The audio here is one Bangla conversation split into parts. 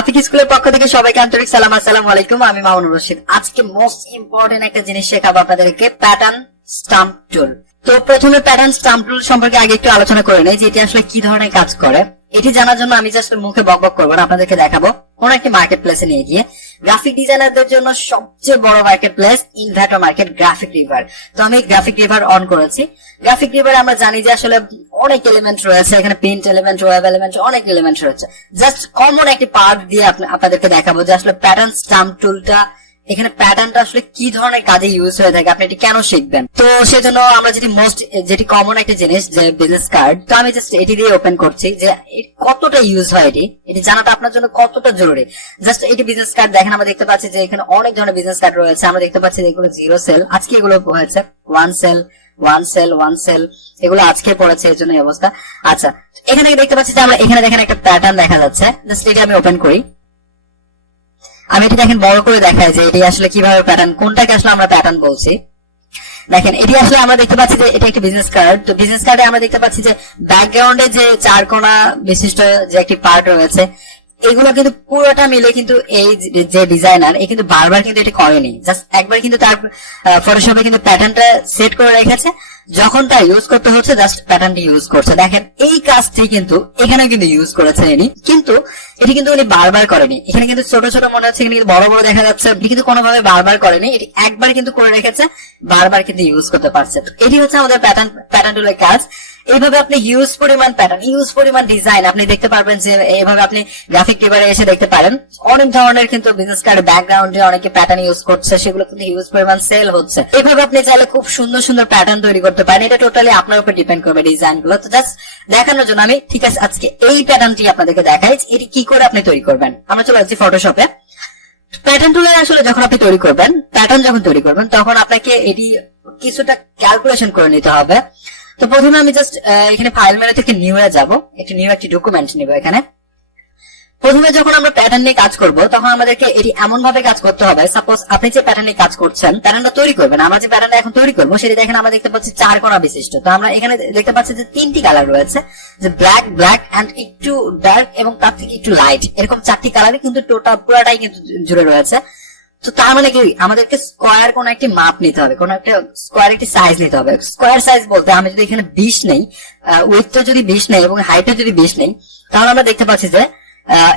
গ্রাফিক স্কুলের পক্ষ থেকে সবাইকে আন্তরিক সালাম, আসসালামু আলাইকুম। আমি মামুনুর রশিদ। আজকে মোস্ট ইম্পর্টেন্ট একটা জিনিস শেখাবো আপনাদেরকে, প্যাটার্ন স্টাম্প টুল। তো প্রথমে প্যাটার্ন স্টাম্প টুল সম্পর্কে আগে একটু আলোচনা করে নেই যে এটি আসলে কি ধরনের কাজ করে। এটি জানার জন্য আমি জাস্ট মুখে বকবক করবো না, আপনাদেরকে দেখাবো কোন একটি মার্কেট প্লেসে নিয়ে গিয়ে। গ্রাফিক ডিজাইনারদের জন্য সবচেয়ে বড় market place inverter market, graphic river. তো আমি গ্রাফিক রিভার অন করেছি। গ্রাফিক রিভার আমরা জানি যে আসলে অনেক এলিমেন্ট রয়েছে, এখানে প্রিন্ট এলিমেন্ট, ওয়েব এলিমেন্ট, অনেক এলিমেন্ট রয়েছে। জাস্ট কমন একটি পার্ট দিয়ে আপনাদেরকে দেখাবো যে আসলে প্যাটার্ন স্টাম্প টুলটা, এখানে প্যাটার্নটা আসলে কি ধরনের কাজে ইউজ হয়ে থাকে, আপনি এটি কেন শিখবেন। তো সেজন্য আমরা যেটি কমন একটা জিনিস যে বিজনেস কার্ড, তো আমি জাস্ট এটি দিয়ে ওপেন করছি যে কতটা ইউজ হয় এটি জানাটা আপনার জন্য কতটা জরুরি। জাস্ট এটি বিজনেস কার্ড দেখেন, আমরা দেখতে পাচ্ছি যে এখানে অনেক ধরনের বিজনেস কার্ড রয়েছে। আমরা দেখতে পাচ্ছি যে এগুলো 0 সেল, আজকে এগুলো হয়েছে 1 সেল, 1 সেল, এগুলো আজকে পড়েছে, এর জন্য অবস্থা। আচ্ছা, এখানে দেখতে পাচ্ছি যে আমরা এখানে দেখেন একটা প্যাটার্ন দেখা যাচ্ছে। জাস্ট এটি আমি ওপেন করি, আমি এটি দেখেন বড় করে দেখাই যে এটি আসলে কিভাবে প্যাটার্ন, কোনটাকে আসলে আমরা প্যাটার্ন বলছি। দেখেন এটি আসলে আমরা দেখতে পাচ্ছি যে এটা একটি বিজনেস কার্ড। তো বিজনেস কার্ডে আমরা দেখতে পাচ্ছি যে ব্যাকগ্রাউন্ডে যে 4 কোণা বিশিষ্ট যে একটি পার্ট রয়েছে, এগুলো কিন্তু পুরোটা মিলে কিন্তু এই যে ডিজাইনার এ কিন্তু বারবার কিন্তু এটি করেনি, জাস্ট একবার কিন্তু তার ফটোশপে কিন্তু প্যাটার্নটা সেট করে রেখেছে, যখন তা ইউজ করতে হচ্ছে জাস্ট প্যাটার্নটি ইউজ করছে। দেখেন এই কাজটি কিন্তু এখানে কিন্তু ইউজ করেছে ইনি, কিন্তু এটি কিন্তু উনি বারবার করেনি। এখানে কিন্তু ছোট ছোট মনে হচ্ছে, এখানে কিন্তু বড় বড় দেখা যাচ্ছে, এটি কিন্তু কোনোভাবে বারবার করেনি, এটি একবার কিন্তু করে রেখেছে, বারবার কিন্তু ইউজ করতে পারছে। তো এটি হচ্ছে আমাদের প্যাটার্ন টুলের কাজ। এইভাবে আপনি হিউজ পরিমাণ প্যাটার্ন, হিউজ পরিমাণ ডিজাইন আপনি দেখতে পারবেন যে এইভাবে আপনি গ্রাফিক রিভারে এসে দেখতে পারেন। অনেক ধরনের কিন্তু বিজনেস কার্ড ব্যাকগ্রাউন্ডে অনেকে প্যাটার্ন ইউজ করছে, সেগুলো কিন্তু হিউজ পরিমাণ সেল হচ্ছে। এইভাবে আপনি চাইলে খুব সুন্দর সুন্দর প্যাটার্ন তৈরি করতে পারেন। এটা টোটালি আপনার উপর ডিপেন্ড করবে ডিজাইন গুলো। তো জাস্ট দেখানোর জন্য আমি ঠিক আছে আজকে এই প্যাটার্নটি আপনাদেরকে দেখাই, এটি কি করে আপনি তৈরি করবেন। আমরা চলে যাচ্ছি ফটোশপে। প্যাটার্ন টুলে আসলে যখন আপনি তৈরি করবেন, প্যাটার্ন যখন তৈরি করবেন, তখন আপনাকে এটি কিছুটা ক্যালকুলেশন করে নিতে হবে। তো প্রথমে আমি জাস্ট এখানে ফাইল মেনু থেকে নিউ এ যাব, একটি ডকুমেন্ট নিব। এখানে প্রথমে যখন আমরা প্যাটার্ন নিয়ে কাজ করব, তখন আমাদেরকে এটি এমন ভাবে কাজ করতে হবে, সাপোজ আপনি যে প্যাটার্ন নিয়ে কাজ করছেন, প্যাটার্নটা তৈরি করবেন, আমরা যে প্যাটার্নটা এখন তৈরি করবো সেটি দেখেন আমরা দেখতে পাচ্ছি 4 কোণা বিশিষ্ট। তো আমরা এখানে দেখতে পাচ্ছি যে 3টি কালার রয়েছে, যে ব্ল্যাক এন্ড একটু ডার্ক এবং তার থেকে একটু লাইট, এরকম 4টি কালারে কিন্তু টোটাল পুরাটাই কিন্তু জুড়ে রয়েছে। তো তার মানে কি আমাদেরকে স্কোয়ার কোন একটি মাপ নিতে হবে, কোন একটা স্কোয়ার একটি সাইজ নিতে হবে। স্কোয়ার সাইজ বলতে আমি যদি এখানে 20 নেই, উইডথটা যদি 20 নেই এবং হাইটটা যদি 20 নেই, তাহলে আমরা দেখতে পাচ্ছি যে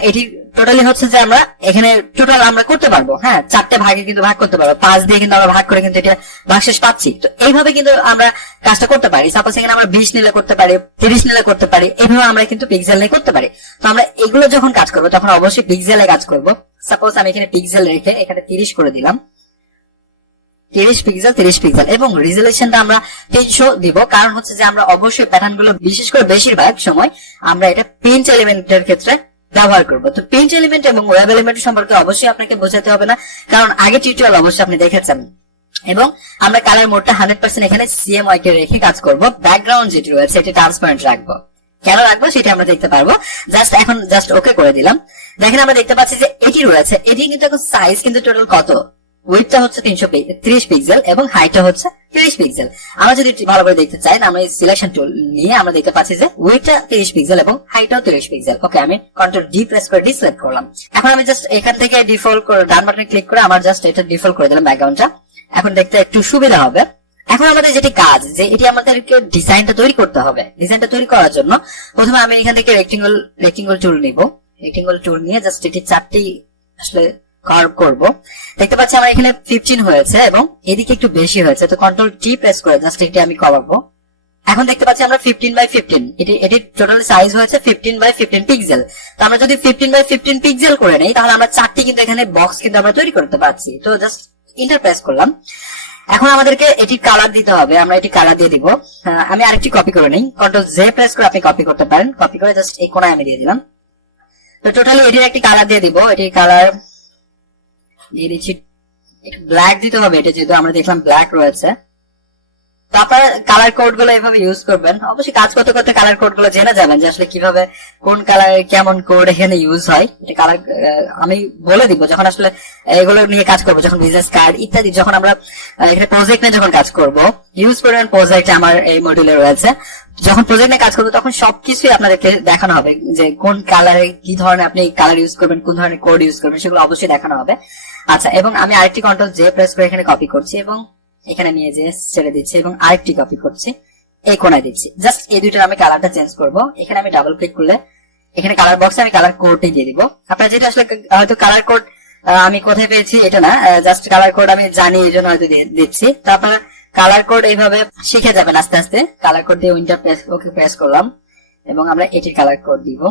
এটি টোটালি হচ্ছে যে আমরা এখানে টোটাল আমরা করতে পারবো, হ্যাঁ 4টে ভাগে কিন্তু ভাগ করতে পারবো, 5 দিয়ে কিন্তু আমরা ভাগ করে কিন্তু এটা ভাগশেষ পাচ্ছি। তো এইভাবে কিন্তু আমরা কাজটা করতে পারি। সাপোজ এখানে আমরা 20 নিলে করতে পারি, 30 নিলে করতে পারি, এইভাবে আমরা কিন্তু পিক্সেল নিয়ে করতে পারি। তো আমরা এগুলো যখন কাজ করবো তখন অবশ্যই পিক্সেলে কাজ করবো। সাপোজ আমি এখানে পিক্সেল রেখে এখানে 30 করে দিলাম, 30 পিক্সেল এবং রেজোলিউশনটা আমরা 300 দিব। কারণ হচ্ছে যে আমরা অবশ্যই প্যাটার্ন গুলো বিশেষ করে বেশিরভাগ সময় আমরা এটা প্রিন্ট এলিমেন্টের ক্ষেত্রে ব্যবহার করবো। তো প্রিন্ট এলিমেন্ট এবং ওয়েব এলিমেন্ট সম্পর্কে অবশ্যই আপনাকে বোঝাতে হবে না, কারণ আগে টিউটোরিয়াল অবশ্যই আপনি দেখেছেন। এবং আমরা কালার মোডটা 100% এখানে CMY কে রেখে কাজ করব। ব্যাকগ্রাউন্ড যেটি রয়েছে এটি ট্রান্সপারেন্ট রাখবো। কেন রাখবো সেটা আমরা দেখতে পারবো। এখন জাস্ট ওকে করে দিলাম। দেখেন আমরা দেখতে পাচ্ছি যে এটি রয়েছে, এটি কিন্তু এখন সাইজ কিন্তু টোটাল কত, উইডথটা হচ্ছে 330 পিক্সেল এবং হাইটটা হচ্ছে 30 পিক্সেল। আমরা যদি ভালো করে দেখতে চাই, আমরা সিলেকশন টুল নিয়ে আমরা দেখতে পাচ্ছি যে উইডথটা 30 পিক্সেল এবং হাইটটাও 30 পিক্সেল। ওকে, আমি কন্ট্রোল ডি প্রেস করে ডিসিলেক্ট করলাম। এখন আমি জাস্ট এখান থেকে ডিফল্ট করে ডান বাটনে ক্লিক করে আমার জাস্ট এটা ডিফল্ট করে দিলাম ব্যাকগ্রাউন্ডটা। এখন দেখতে একটু সুবিধা হবে। এখন আমাদের যেটি কাজ, যে এটি আমাদেরকে ডিজাইনটা তৈরি করতে হবে। ডিজাইনটা তৈরি করার জন্য প্রথমে আমি এখান থেকে রেক্টেঙ্গল টুল নিব। রেক্টেঙ্গল টুল নিয়ে জাস্ট এটি 4টি আসলে কার্ভ করব। দেখতে পাচ্ছি আমার এখানে 15 হয়েছে এবং এদিকে একটু বেশি হয়েছে। তো কন্ট্রোল টি প্রেস করে জাস্ট এটি আমি কমাবো। এখন দেখতে পাচ্ছি আমরা 15x15, এটি টোটাল সাইজ হয়েছে 15x15 পিক্সেল। তো আমরা যদি 15x15 পিক্সেল করে নেই, তাহলে আমরা 4টি কিন্তু এখানে বক্স কিন্তু আমরা তৈরি করতে পারছি। তো জাস্ট ইন্টার প্রেস করলাম। এখন আমাদেরকে এটি কালার দিতে হবে, আমরা এটি কালার দিয়ে দিব। আমি আরেকটি কপি করে নেই, কন্ট্রোল জে প্রেস করে আপনি কপি করতে পারেন। কপি করে জাস্ট এই কোণায় আমি দিয়ে দিলাম। তো টোটালি এটির একটি কালার দিয়ে দিব। এটির কালার দিয়ে দিচ্ছি, একটু ব্ল্যাক দিতে হবে, এটা যেহেতু আমরা দেখলাম ব্ল্যাক রয়েছে। তো আপনারা কালার কোড গুলো এভাবে ইউজ করবেন। অবশ্যই কাজ করতে করতে কালার কোড গুলো জেনে যাবেন যে আসলে কিভাবে কোন কালার কেমন কোড এখানে ইউজ হয়। এটা কালার আমি বলে দিব যখন আসলে এগুলো নিয়ে কাজ করবো, যখন বিজনেস কার্ড ইত্যাদি যখন আমরা এখানে প্রজেক্ট নিয়ে যখন কাজ করব, ইউজ করবেন প্রজেক্ট আমার এই মডিউলে রয়েছে। যখন প্রজেক্ট নিয়ে কাজ করবো তখন সবকিছুই আপনাদেরকে দেখানো হবে যে কোন কালারে কি ধরনের আপনি কালার ইউজ করবেন, কোন ধরনের কোড ইউজ করবেন, সেগুলো অবশ্যই দেখানো হবে। আচ্ছা, এবং আমি আরেকটি কন্ট্রোল জে প্রেস করে এখানে কপি করছি এবং এখানে নিয়ে যে ছেড়ে দিচ্ছি এবং আরেকটি কপি করছি, এই কোণায় দিচ্ছি। জাস্ট এই দুইটার আমি কালারটা চেঞ্জ করব। এখানে আমি ডাবল ক্লিক করলে এখানে কালার বক্সে আমি কালার কোডটি দিয়ে দিব। আপনারা যেটা আসলে হয়তো কালার কোড আমি কোথায় পেয়েছি এটা না, জাস্ট কালার কোড আমি জানি এই জন্য হয়তো দিচ্ছি। তো আপনারা কালার কোড এইভাবে শিখে যাবেন আস্তে আস্তে। কালার কোড দিয়ে উইন্টার প্রেস ওকে প্রেস করলাম এবং আমরা এটির কালার কোড দিব।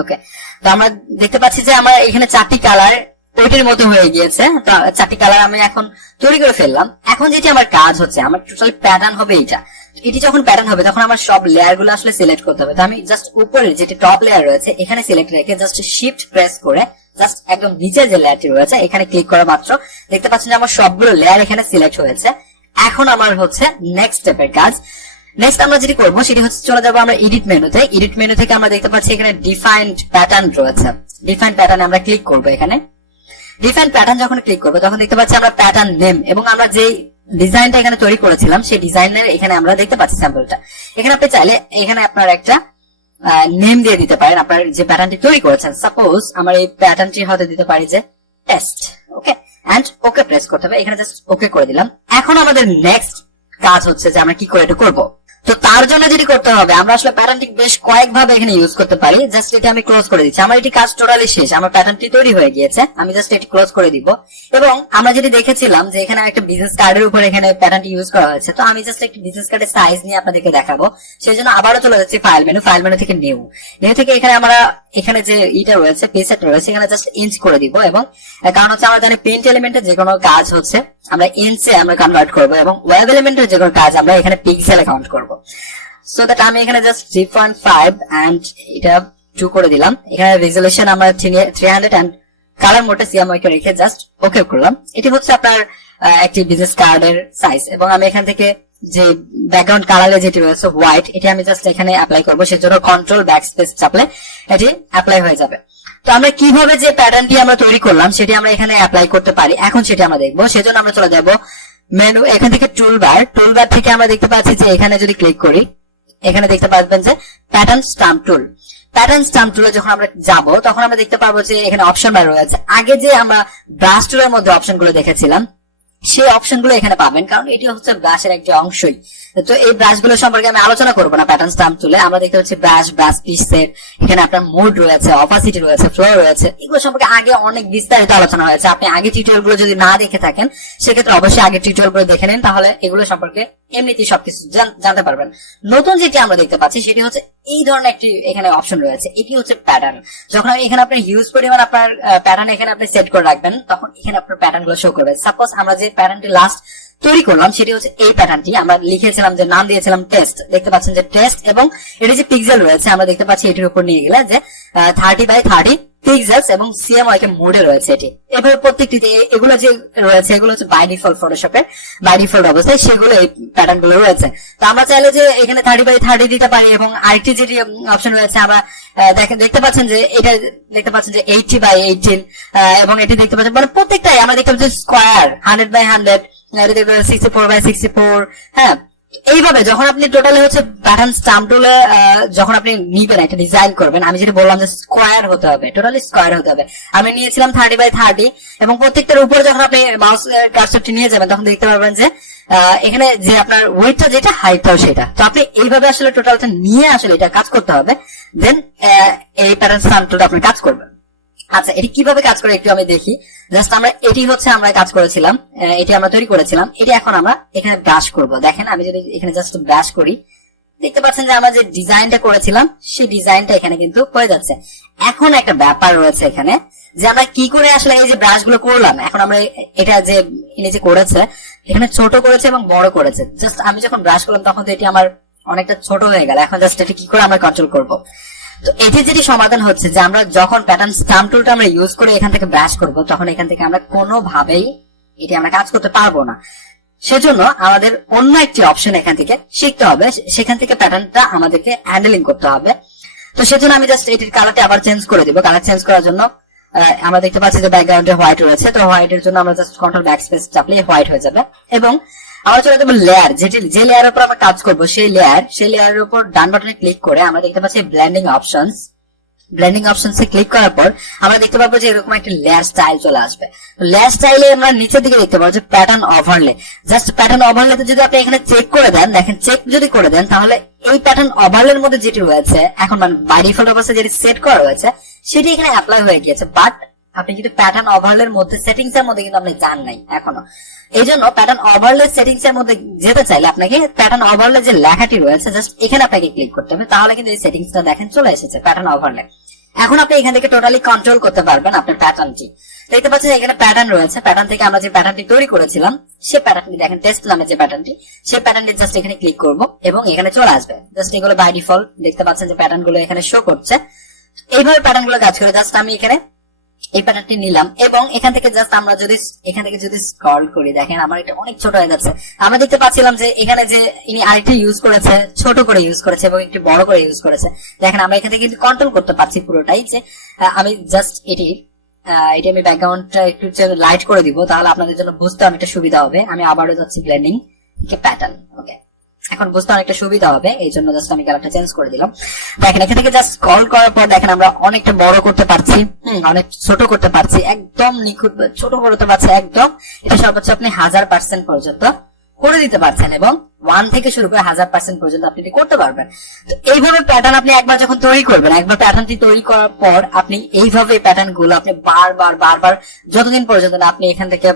ওকে, তো আমরা দেখতে পাচ্ছি যে আমার এখানে 4টি কালার ওইটির মতো হয়ে গিয়েছে। তো 4টি কালার আমি এখন তৈরি করে ফেললাম। এখন যেটি আমার কাজ হচ্ছে, আমার টোটাল প্যাটার্ন হবে এইটা। এটি যখন প্যাটার্ন হবে তখন আমার সব লেয়ার গুলো আসলে সিলেক্ট করতে হবে। তো আমি জাস্ট উপরে যেটি টপ লেয়ার রয়েছে এখানে সিলেক্ট রেখে জাস্ট শিফট প্রেস করে জাস্ট একদম নিচের যে লেয়ারটি রয়েছে এখানে ক্লিক করা মাত্র দেখতে পাচ্ছেন যে আমার সবগুলো লেয়ার এখানে সিলেক্ট হয়েছে। এখন আমার হচ্ছে নেক্সট স্টেপের কাজ। নেক্সট আমরা যেটি করবো সেটি হচ্ছে চলে যাবো আমরা এডিট মেনুতে। এডিট মেনু থেকে আমরা দেখতে পাচ্ছি এখানে ডিফাইন্ড প্যাটার্ন রয়েছে। ডিফাইন্ড প্যাটার্নে আমরা ক্লিক করবো। এখানে ডিফাইন্ড প্যাটার্ন যখন ক্লিক করবো তখন দেখতে পাচ্ছি আমরা প্যাটার্ন নেম এবং আমরা যে ডিজাইনটা এখানে তৈরি করেছিলাম সেই ডিজাইনের এখানে আমরা দেখতে পাচ্ছি স্যাম্পলটা। এখানে আপনি চাইলে এখানে আপনার একটা নেম দিয়ে দিতে পারেন আপনার যে প্যাটার্নটি তৈরি করেছেন। সাপোজ আমার এই প্যাটার্নটি হয়তো দিতে পারি যে test. Okay, and okay press করতে হবে। এখানে জাস্ট ওকে করে দিলাম। এখন আমাদের নেক্সট কাজ হচ্ছে যে আমরা কি করে এটা করবো। তো তার জন্য যেটি করতে হবে, আমরা আসলে প্যাটার্নটি বেশ কয়েকভাবে এখানে ইউজ করতে পারি। জাস্ট এটা আমি ক্লোজ করে দিচ্ছি। আমার এটি কাজ টোটালি শেষ, আমার প্যাটার্নটি তৈরি হয়ে গিয়েছে। আমি জাস্ট এটি ক্লোজ করে দিব। এবং আমরা যেটি দেখেছিলাম যে এখানে একটা বিজনেস কার্ডের উপর এখানে প্যাটার্নটি ইউজ করা হয়েছে। তো আমি জাস্ট একটি বিজনেস কার্ডের সাইজ নিয়ে আপনাদেরকে দেখাবো। সেই জন্য আবারও চলে যাচ্ছি ফাইল মেনু। ফাইল মেনু থেকে নিউ থেকে এখানে আমরা এখানে যে ইটা রয়েছে পেজটা রয়েছে এখানে জাস্ট ইঞ্চ করে দিব। এবং কারণ হচ্ছে আমরা জানি প্রিন্ট এলিমেন্টের যে কোনো কাজ হচ্ছে আমরা ইঞ্চে আমরা কনভার্ট করবো এবং ওয়েব এলিমেন্টের যে কোনো কাজ আমরা এখানে পিক্সেলে কাউন্ট করবো। সো দ্যাট আমি এখানে জাস্ট 3.5 এন্ড এটা 2 করে দিলাম। এখানে রেজোলিউশন আমরা 300 এন্ড কালার মোডে সিএমওয়াই রেখে জাস্ট ওকে করলাম। এটি হচ্ছে আপনার একটি বিজনেস কার্ডের সাইজ। এবং আমি এখান থেকে যে ব্যাকগ্রাউন্ড কালারে যেটি রয়েছে হোয়াইট, এটি আমি জাস্ট এখানে অ্যাপ্লাই করবো। সেজন্য কন্ট্রোল ব্যাকস্পেস চাপলে এটি অ্যাপ্লাই হয়ে যাবে। তো আমরা কিভাবে যে প্যাটার্নটি আমরা তৈরি করলাম সেটি আমরা এখানে অ্যাপ্লাই করতে পারি, এখন সেটি আমরা দেখবো। সেজন্য আমরা চলে যাবো মেনু, এখান থেকে টুলবার থেকে আমরা দেখতে পাচ্ছি যে এখানে যদি ক্লিক করি এখানে দেখতে পাবেন যে প্যাটার্ন স্টাম্প টুল। প্যাটার্ন স্টাম্প টুলে যখন আমরা যাব তখন আমরা দেখতে পাবো যে এখানে অপশন বার রয়েছে। আগে যে আমরা ব্রাশ টুলের মধ্যে অপশন গুলো দেখেছিলাম সেই অপশন গুলো এখানে পাবেন, কারণ এটি হচ্ছে ব্রাশের একটি অংশই। তো এই ব্রাশ গুলো সম্পর্কে আমি আলোচনা করবো না। প্যাটার্ন স্টাম্প টুলে আমরা দেখতে পাচ্ছি ব্রাশ, ব্রাশ পিস সেট, এখানে আপনার মোড রয়েছে, অপাসিটি রয়েছে, ফ্লো রয়েছে। এগুলো সম্পর্কে আগে অনেক বিস্তারিত আলোচনা হয়েছে। আপনি আগে টিউটোরিয়াল গুলো যদি না দেখে থাকেন সেক্ষেত্রে অবশ্যই আগে টিউটোরিয়াল গুলো দেখে নেন, তাহলে এগুলো সম্পর্কে এমনিতেই সবকিছু জানতে পারবেন। নতুন যেটি আমরা দেখতে পাচ্ছি সেটি হচ্ছে এই ধরনের একটি এখানে অপশন রয়েছে। এটি হচ্ছে প্যাটার্ন। যখন এখানে আপনার হিউজ পরিমাণ আপনার প্যাটার্ন এখানে আপনি সেট করে রাখবেন তখন এখানে আপনার প্যাটার্ন গুলো শো করবে। সাপোজ আমরা যে প্যাটার্নটি লাস্ট তৈরি করলাম সেটি হচ্ছে এই প্যাটার্নটি। আমরা লিখেছিলাম যে নাম দিয়েছিলাম টেস্ট। দেখতে পাচ্ছেন যে টেস্ট এবং এটি যে পিক্সেল রয়েছে আমরা দেখতে পাচ্ছি এটির উপর নিয়ে গেলে যে 30x30 পিক্সেলস এবং সিএমওয়াই মোডে রয়েছে এটি। এভাবে প্রত্যেকটিতে এগুলো যে রয়েছে এগুলো হচ্ছে বাই ডিফল্ট ফটোশপের বাই ডিফল্ট অবস্থায় সেগুলো এই প্যাটার্ন গুলো রয়েছে। তো আমরা চাইলে যে এখানে 30x30 দিতে পারি এবং আরেকটি যেটি অপশন রয়েছে আমরা দেখতে পাচ্ছেন যে এটা দেখতে পাচ্ছেন যে 80x18 এবং এটি দেখতে পাচ্ছেন মানে প্রত্যেকটাই আমরা দেখতে পাচ্ছি স্কোয়ার 100x100, 64x64। হ্যাঁ, এইভাবে যখন আপনি টোটালি হচ্ছে প্যাটার্ন স্টাম্প টুলে যখন আপনি নিবেন একটা ডিজাইন করবেন, আমি যেটা বললাম যে স্কোয়ার হতে হবে, টোটালি স্কোয়ার হতে হবে। আমি নিয়েছিলাম 30x30 এবং প্রত্যেকটার উপরে যখন আপনি মাউস কার্সরটি নিয়ে যাবেন তখন দেখতে পারবেন যে এখানে যে আপনার ওয়েটটা যেটা হাইটটাও সেটা। তো আপনি এইভাবে আসলে টোটালটা নিয়ে আসলে এটা কাজ করতে হবে, দেন এই প্যাটার্ন স্টাম্প টুলটা আপনি কাজ করবেন। আচ্ছা, এটি কিভাবে কাজ করে একটু আমি দেখি। জাস্ট আমরা এটি হচ্ছে আমরা কাজ করেছিলাম, এটি আমরা তৈরি করেছিলাম। এটি এখন আমরা এখানে ব্রাশ করব। দেখেন আমি যদি এখানে জাস্ট ব্রাশ করি দেখতে পাচ্ছেন যে আমরা যে ডিজাইনটা করেছিলাম সেই ডিজাইনটা এখানে কিন্তু হয়ে যাচ্ছে। এখন একটা ব্যাপার রয়েছে এখানে যে আমরা কি করে আসলে এই যে ব্রাশ গুলো করলাম, এখন আমরা এটা যে ইনি যে করেছে এখানে ছোট করেছে এবং বড় করেছে। জাস্ট আমি যখন ব্রাশ করলাম তখন তো এটি আমার অনেকটা ছোট হয়ে গেল। এখন জাস্ট এটি কি করে আমরা কন্ট্রোল করব। তো এটি যেটি সমাধান হচ্ছে যে আমরা যখন প্যাটার্ন স্টাম্প টুলটা আমরা ইউজ করে এখান থেকে ব্রাশ করব তখন এখান থেকে আমরা কোনোভাবেই এটি আমরা কাজ করতে পারবো না। সেজন্য আমাদের অন্য একটি অপশন এখান থেকে শিখতে হবে, সেখান থেকে প্যাটার্নটা আমাদেরকে হ্যান্ডেলিং করতে হবে। তো সেজন্য আমি জাস্ট এটির কালারটা আবার চেঞ্জ করে দিব। কালার চেঞ্জ করার জন্য আমরা দেখতে পাচ্ছি যে ব্যাকগ্রাউন্ডে হোয়াইট রয়েছে, তো হোয়াইটের জন্য আমরা জাস্ট কন্ট্রোল ব্যাকস্পেস চাপলে হোয়াইট হয়ে যাবে। এবং আমরা চলে যাবো লেয়ার, যে লেয়ারের উপর আমরা কাজ করবো সেই লেয়ারের উপর ডান বাটনে ক্লিক করে আমরা দেখতে পাচ্ছি ব্লেন্ডিং অপশনসে ক্লিক করার পর আমরা দেখতে পাবো যে এরকম একটা লেয়ার স্টাইল চলে আসবে। লেয়ার স্টাইলে আমরা নিচের দিকে দেখতে পাবো যে প্যাটার্ন ওভারলে। জাস্ট প্যাটার্ন ওভারলেতে যদি আপনি এখানে চেক করে দেন, দেখেন চেক যদি করে দেন তাহলে এই প্যাটার্ন ওভারলের মধ্যে যেটি রয়েছে এখন মানে বাই ডিফল্ট অবস্থায় যেটি সেট করা রয়েছে সেটি এখানে অ্যাপ্লাই হয়ে গিয়েছে। বাট আপনি কিন্তু প্যাটার্ন ওভারলের মধ্যে সেটিংস এর মধ্যে কিন্তু আপনি যান নাই এখনো। এই জন্য প্যাটার্ন ওভারলে সেটিংস এর মধ্যে যেতে চাইলে আপনাকে প্যাটার্ন ওভারলে যে লেখাটি রয়েছে জাস্ট এখানে আপনাকে ক্লিক করতে হবে, তাহলে কিন্তু এই সেটিংসটা দেখেন চলে এসেছে প্যাটার্ন ওভারলে। এখন আপনি এখান থেকে টোটালি কন্ট্রোল করতে পারবেন আপনার প্যাটার্নটি। দেখতে পাচ্ছেন এখানে প্যাটার্ন রয়েছে, প্যাটার্ন থেকে আমরা যে প্যাটার্নটি তৈরি করেছিলাম সেই প্যাটার্নটি দেখেন টেস্ট নামে যে প্যাটার্নটি, সেই প্যাটার্নটি জাস্ট এখানে ক্লিক করব এবং এখানে চলে আসবে। জাস্ট এগুলো বাই ডিফল্ট দেখতে পাচ্ছেন যে প্যাটার্ন গুলো এখানে শো করছে। এইভাবে প্যাটার্ন গুলো কাজ করে। জাস্ট আমি এখানে এই প্যাটার্নটি নিলাম এবং এখান থেকে জাস্ট আমরা যদি স্ক্রল করি দেখেন আমার এটা অনেক ছোট হয়ে যাচ্ছে। আমরা দেখতে পাচ্ছিলাম যে এখানে যে ইনি আরেকটি ইউজ করেছে, ছোট করে ইউজ করেছে এবং একটি বড় করে ইউজ করেছে। দেখেন আমরা এখান থেকে কিন্তু কন্ট্রোল করতে পারছি পুরোটাই। যে আমি জাস্ট এটি আমি ব্যাকগ্রাউন্ডটা একটু লাইট করে দিব, তাহলে আপনাদের জন্য বুঝতে অনেকটা সুবিধা হবে। আমি আবারও যাচ্ছি ব্লেন্ডিং প্যাটার্ন, ওকে এখন বুঝতে অনেকটা সুবিধা হবে, এই জন্য জাস্ট আমি কালারটা চেঞ্জ করে দিলাম। দেখেন এখান থেকে জাস্ট স্ক্রল করার পর দেখেন আমরা অনেকটা বড় করতে পারছি, অনেক ছোট করতে পারছি, একদম নিখুঁত ছোট করতে পারছি একদম। এটা সর্বোচ্চ আপনি 1000% পর্যন্ত করে দিতে পারছেন এবং 1 থেকে শুরু করে 1000% পর্যন্ত আপনি করতে পারবেন। তো এইভাবে প্যাটার্ন আপনি একবার যখন তৈরি করবেন, একবার প্যাটার্নটি তৈরি করার পর আপনি এইভাবে প্যাটার্ন গুলো আপনি বারবার যতদিন পর্যন্ত না আপনি এখান থেকে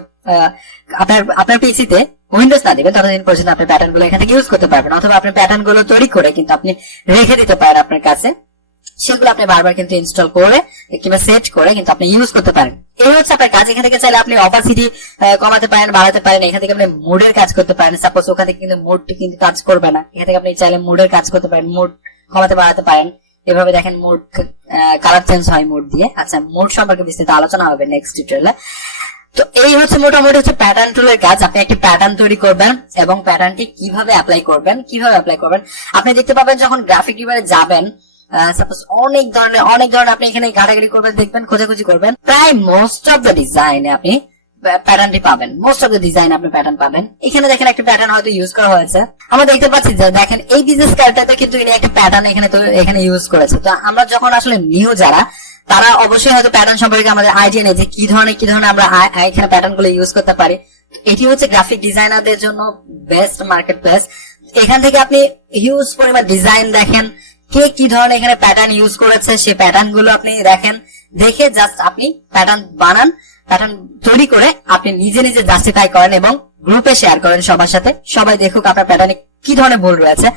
আপনার পিসিতে উইন্ডোজ না দিবেন ততদিন পর্যন্ত আপনি প্যাটার্ন গুলো এখান থেকে ইউজ করতে পারবেন। অথবা আপনি প্যাটার্ন গুলো তৈরি করে কিন্তু আপনি রেখে দিতে পারেন আপনার কাছে, সেগুলো আপনি বারবার কিন্তু ইনস্টল করে কিংবা সেট করে কিন্তু আপনি ইউজ করতে পারেন। এই হচ্ছে আপনার কাজ। এখান থেকে চাইলে আপনি অপাসিটি কমাতে পারেন, বাড়াতে পারেন। এখান থেকে আপনি মোডের কাজ করতে পারেন। সাপোজ ওখান থেকে কিন্তু মোডটি কিন্তু কাজ করবে না, এখান থেকে আপনি চাইলে মোডের কাজ করতে পারেন, মোড কমাতে বাড়াতে পারেন। এভাবে দেখেন মোড কালার চেঞ্জ হয় মোড দিয়ে। আচ্ছা, মোড সম্পর্কে বিস্তারিত আলোচনা হবে নেক্সট টিউটোরিয়ালে। তো এই হচ্ছে মোটামুটি হচ্ছে প্যাটার্ন টুলের কাজ। আপনি একটি প্যাটার্ন তৈরি করবেন এবং প্যাটার্নটি কিভাবে অ্যাপ্লাই করবেন আপনি দেখতে পাবেন যখন গ্রাফিক ডিজাইনে যাবেন, সাপোজ অনেক ধরনের আপনি এখানে ঘাটাঘাটি করবেন, দেখবেন, খোঁজাখুঁজি করবেন, প্রায় মোস্ট অফ দ্য ডিজাইনে আপনি প্যাটার্নটি পাবেন। মোস্ট অফ দ্য ডিজাইন আপনি প্যাটার্ন পাবেন। এখানে দেখেন একটা প্যাটার্ন হয়তো ইউজ করা হয়েছে। আমরা দেখতে পাচ্ছি যে দেখেন এই বিজনেস ক্যারেক্টারটা কিন্তু ইনি একটা প্যাটার্ন এখানে ইউজ করেছে। তো আমরা যখন আসলে নিউ যারা, তারা অবশ্যই হয়তো প্যাটার্ন সম্পর্কে আমাদের আইডিয়া নেই যে কি ধরনের আমরা এখানে প্যাটার্ন গুলো ইউজ করতে পারি। এটি হচ্ছে গ্রাফিক ডিজাইনারদের জন্য বেস্ট মার্কেট প্লেস। এখান থেকে আপনি হিউজ পরিমাণ ডিজাইন দেখেন, কে কি ধরনের এখানে প্যাটার্ন ইউজ করেছে সেই প্যাটার্ন গুলো আপনি দেখেন, দেখে জাস্ট আপনি প্যাটার্ন বানান, প্যাটার্ন তৈরি করে আপনি নিজে জাস্টিফাই করেন এবং গ্রুপে শেয়ার করেন সবার সাথে। সবাই দেখুক আপনার প্যাটার্নে কি ধরনের ভুল রয়েছে।